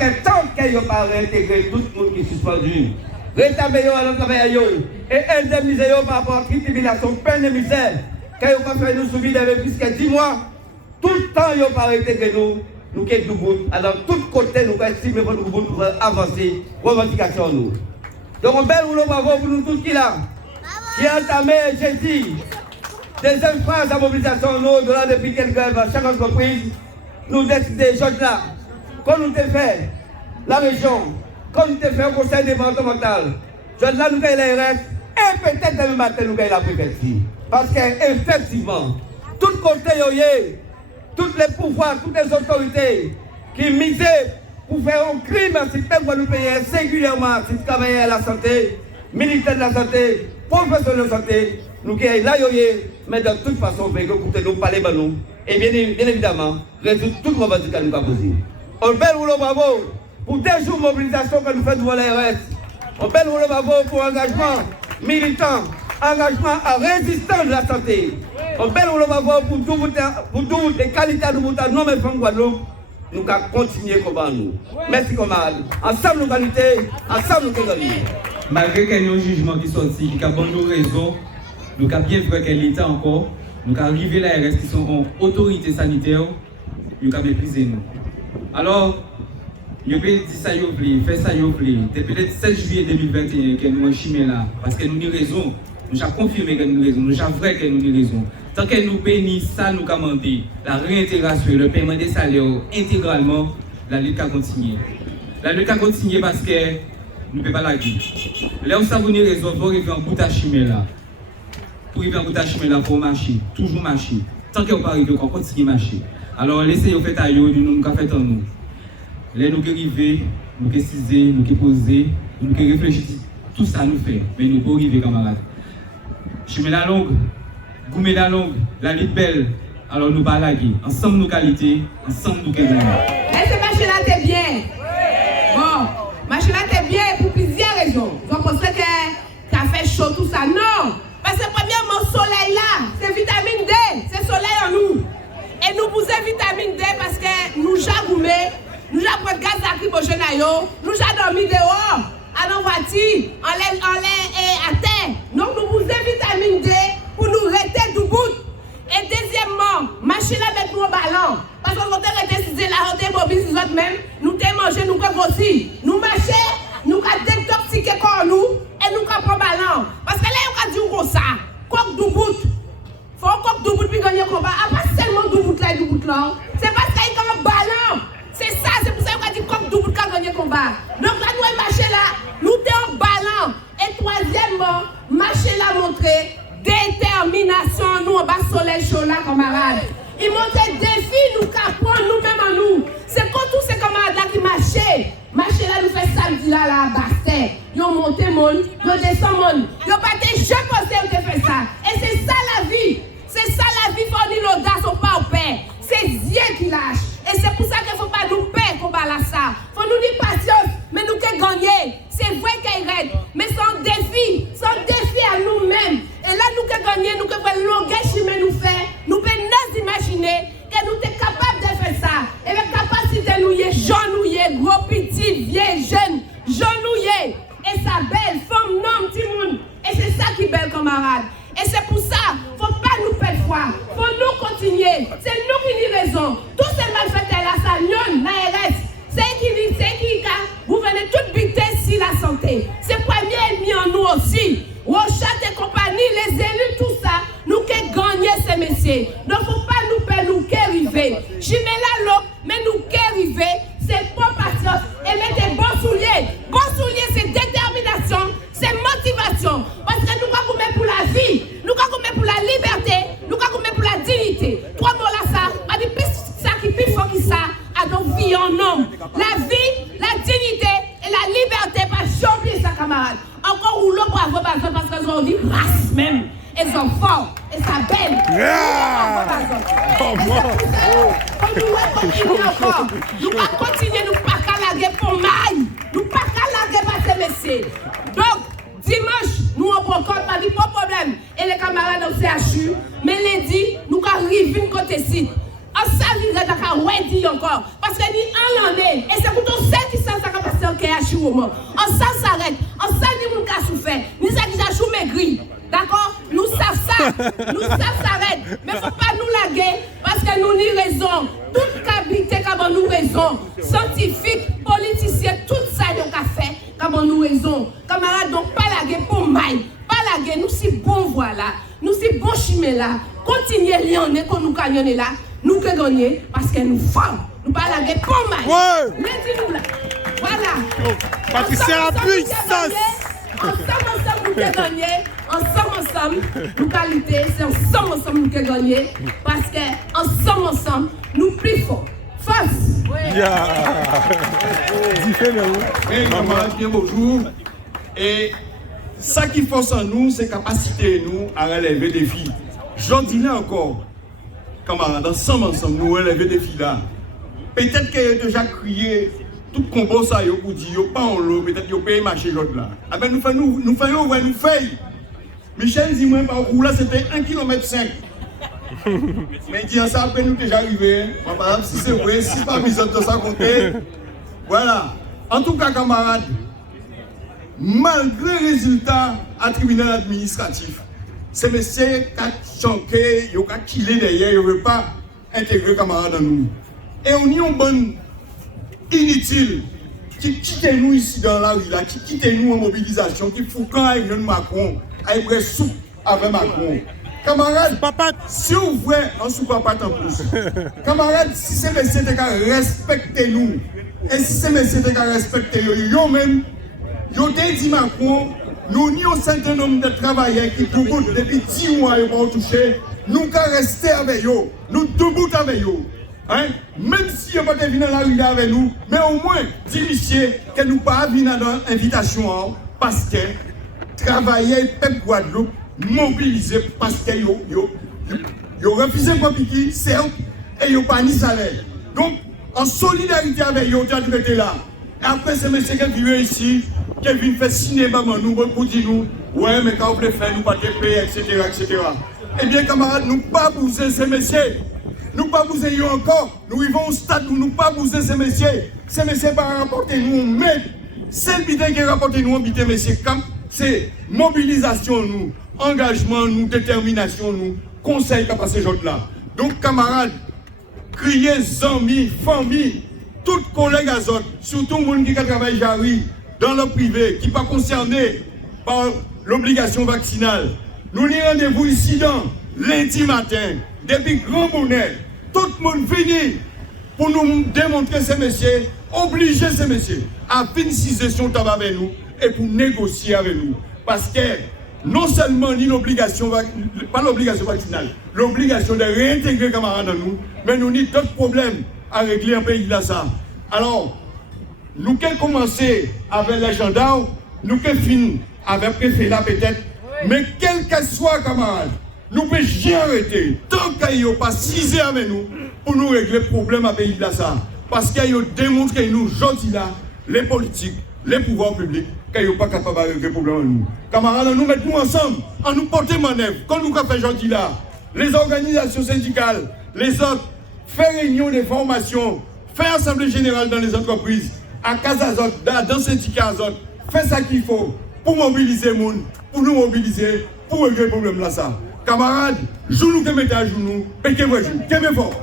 que tant qu'il n'y a pas réintégré tout le monde qui est suspendu, rétablir à travail et indemniser par rapport à la tribulation, peine et misère, quand ils n'ont pas fait nous subir depuis plus que 10 mois, tout le temps ils n'ont pas réintégré nous sommes debout. Alors, de tous côtés, nous estimons que nous pouvons avancer, revendication nous. Donc, on bel rouleau bravo pour nous tous qui là, qui a entamé, j'ai dit, deuxième phase de mobilisation, nous, de là depuis quelques grèves, chaque entreprise, nous décidons, là, comme nous avons fait la région, comme nous avons fait le conseil départemental, là, nous avons l'ARS, et peut-être demain matin, nous avons la préfecture. Parce qu'effectivement, tout côté, tous les pouvoirs, toutes les autorités qui misaient pour faire un crime, si nous payer singulièrement, si nous travaillons à la santé, militaires de la santé, professionnels de la santé, nous qui sommes là, mais de toute façon, on peut écouter nous, parler de nous, et bien évidemment, résoudre toutes les revendications que nous avons posées. On bel rouleau bravo pour 2 jours de mobilisation que nous faisons devant l'ARS. On bel rouleau bravo pour engagement militant, engagement à résistance de la santé. On bel rouleau bravo pour toutes les qualités de notre nom et femmes Guadeloupe. Nous allons continuer comme nous. Merci camarades. Ensemble nous allons lutter, ensemble nous allons gagner. Malgré qu'il y ait un jugement qui sorti, qui a bon nous raison, nous avons bien vu que l'État encore, nous avons arrivé à l'ARS qui sont en autorité sanitaire, nous avons méprisé nous. Alors, je peux dire ça, je veux faire ça, je veux. Depuis le 7 juillet 2021, que nous avons là, parce que nous avons raison, nous avons confirmé que nous avons raison, nous avons vrai que nous avons raison. Tant que nous payons ça, nous avons demandé la réintégration, le paiement des salaires intégralement, la lutte a continué. La lutte a continué parce que nous ne pouvons pas la guider. Là où ça vous avez raison, pour arriver en bout à chimie là. Pour arriver en bout à chimie là, il faut marcher, toujours marcher. Tant que vous pas arrivé, on continue à marcher. Alors laissez vous faire tailler, nous avons fait en nous. Là nous qui arriver, nous qui ciser, nous qui poser, nous qui réfléchir, tout ça nous fait. Mais nous pouvons arriver camarades. Chimie la longue, goumé la longue, la lutte belle. Alors nous pas la guider. Ensemble nos qualités, ensemble nous gagnons. Est-ce que marcher là t'es bien? Bon, marcher là t'es bien pour plusieurs raisons. Vous pensez que t'as fait chaud tout ça? Non! Parce que premièrement, soleil là, c'est vitamine D, c'est soleil en nous. Et nous poussons vitamine D parce que nous avons goumé, nous avons pris gaz lacrymogène, nous avons dormi dehors, à nos voitures, en l'air et à terre. Donc nous poussons vitamine D pour nous rester debout. Et deuxièmement, marcher là avec nous au ballon. Parce qu'on va rester si c'est la route mobile, si nous même, nous avons mangé, nous avons aussi. Nous marcher, nous avons détoxiqué corps nous et nous avons ballon. Parce que là, on a dit comme ça, coq doubout. Faut coq doubout puis gagner le combat. Pas seulement doubout là et doubout là. C'est parce qu'il y a un ballon. C'est ça, c'est pour ça qu'on a dit coq doubout qui a gagné le combat. Donc là, nous avons marché là, nous sommes en ballon. Et troisièmement, marcher là montrer détermination, nous en bas soleil chaud là, camarades. Ils montrent défi, nous capons nous-mêmes en nous. C'est comme tous ces camarades là qui marchaient. Marcher là, nous fait samedi là, là, à Bastet. Ils ont monté monde, ils ont descendu monde. Ils ont pas été jeunes pensés de faire ça. Et c'est ça la vie. C'est ça la vie, faut dire l'audace au pas au père. C'est Dieu qui lâche. Et c'est pour ça qu'il ne faut pas nous perdre qu'on va là ça. Faut nous dire patience, mais nous qui gagner. C'est vrai qu'il reste, mais c'est un défi à nous-mêmes. Et là, nous qui gagnons, nous qui faisons longueur chemin nous faire, nous pouvons nous imaginer que nous sommes capables de faire ça. Et la capacité nous y est, jeunes nous y est, gros, petits, vieux, jeunes, jeunes nous y est. Et ça belle, femme, nom, petit monde. Et c'est ça qui est belle, camarade. Et c'est pour ça, il ne faut pas nous perdre foi. Il faut nous continuer. C'est nous qui avons raison. Tous ces malfaiteurs là, ça nous, l'ARS. C'est qui, vous venez toute vitesse si la santé. C'est le premier ennemi en nous aussi. Rochat et compagnie, les élus, tout ça, nous qui gagnons ces messieurs. Donc, il ne faut pas nous perdre, nous qui arriver. Je mets la loc, mais nous qui arriver, c'est pas patience. Et mettez bons souliers. Bons souliers, c'est détermination, c'est motivation. Parce que nous avons pour la vie, nous avons pour la liberté, nous avons pour la dignité. 3 mots là, ça, on dit plus ça qui plus fort que ça, à nos vies en homme. La vie, la dignité et la liberté, pas jamais ça, camarade. Encore rouleau bravo parce qu'ils ont dit race même. Ils sont forts et ça belle. Nous pas continuer, nous pas calaguer pour maille. Nous pas calaguer par ces messieurs. Donc, dimanche, nous on prend compte, pas de problème. Et les camarades au CHU, mais lundi, nous arrivons côté site. On s'allie d'accord, ouais, dit encore. Parce que ni en l'année, et c'est pour tous ceux qui chouement. Ensemble s'arrête. Ensemble ni moun ka souffert. Ni ça qui a chou maigri. D'accord? Nous savons ça. Nous savons s'arrête. Mais faut pas nous laguer parce que nous ni raison. Toute qualité comme nous raison. Scientifique, politicien, tout ça nous a fait comme nous raison. Camarades, donc pas laguer pour maille. Pas laguer, nous si bon voilà. Nous si bon chimé là. Continuez Lyonnais qu'on nous gagnons là. Nous que gagner parce que nous femmes. Nous pas laguer pour maille. Ouais. Mettez-nous là. Voilà. Patricia a puissance. Ensemble, nous pouvons gagner. Ensemble, nous qualité. C'est ensemble, nous pouvons gagner. Parce que ensemble, nous plus forts. Force. Camarades, bien bonjour. Et ça qui force en nous, c'est capacité nous à relever des défis. J'en dis là encore, camarades, ensemble, nous relever des défis là. Peut-être qu'il y a déjà crié. Tout combat ça yo pour dire yo pas en l'eau peut-être yo paye marché l'autre là. Ah ben nous faisons ouais nous fait. Michel dit moi par où là c'était 1,5 km. Mais dit ça après nous déjà arrivé. Madame si c'est vrai si pas mis de ça compter. Voilà. En tout cas camarades malgré les résultats à tribunal administratif ces messieurs qui chanqué yo qui killé derrière yo veut pas intégrer camarades dans nous. Et on y a une bonne inutile qui quitte nous ici dans la rue là, qui quitte nous en mobilisation, qui fout quand avec Macron, avec soupe avec Macron. Camarades, si vous voulez, on sous papa en plus. Camarades, si ces messieurs te respecter nous, et si ces messieurs te respecter nous, même, yo te dit Macron, nous avons un certain nombre de travailleurs qui debout depuis 10 mois ils vont toucher, nous allons rester avec eux, nous debout avec eux. Hein? Même si vous ne pouvez pas venir dans la rue avec nous, mais au moins, dirigez que nous ne pouvons pas venir dans l'invitation parce que travailler peuple Guadeloupe, mobiliser parce que vous refusez pour piquer, certes, et vous pas ni salaire. Donc, en solidarité avec vous, vous êtes là. Après, c'est monsieur qui vient ici, qui vient faire cinéma nous pour dire nous, ouais, mais quand vous voulez faire, nous pas de payer, etc., etc. Eh bien, camarades, nous ne pouvons pas bouger ces messieurs. Nous ne pas bouger encore. Nous vivons au stade où nous ne pas bouger ces messieurs. Ces messieurs pas rapporter nous, mais c'est le bidon qui rapporte nous, messieurs. C'est mobilisation, nous, engagement, nous, détermination, nous, conseil qu'a passé ce là. Donc, camarades, criez, amis, famille, tous collègues azotes, surtout les gens qui travaillent Jarry, dans le privé, qui ne sont pas concernés par l'obligation vaccinale. Nous avons rendez-vous ici dans lundi matin, depuis Grand Bonnet, tout le monde venu pour nous démontrer ces messieurs, obliger ces messieurs à finir session tabac avec nous et pour négocier avec nous. Parce que non seulement ni l'obligation, pas l'obligation vaccinale, l'obligation de réintégrer les camarades dans nous, mais nous avons d'autres problèmes à régler en pays là ça. Alors, nous avons commencé avec les gendarmes, nous avons fini avec le préfet là peut-être, mais quel que soit camarade, nous ne pouvons jamais arrêter tant qu'ils n'ont pas cisé avec nous pour nous régler le problème à pays là ça. Parce qu'ils ont démontré nous, aujourd'hui là, les politiques, les pouvoirs publics, qu'ils ne sont pas capables de régler le problème à nous. Camarades, nous mettons ensemble, en nous porter manœuvre, comme nous avons fait aujourd'hui là, les organisations syndicales, les autres, faire réunion de formation, faire assemblée générale dans les entreprises, à Casazot, dans le syndicat Azot, faire ça qu'il faut pour mobiliser les gens, pour nous mobiliser, pour régler le problème là ça. Camarades, joue nous que mettez à jour nous, et que vous jouez, fort.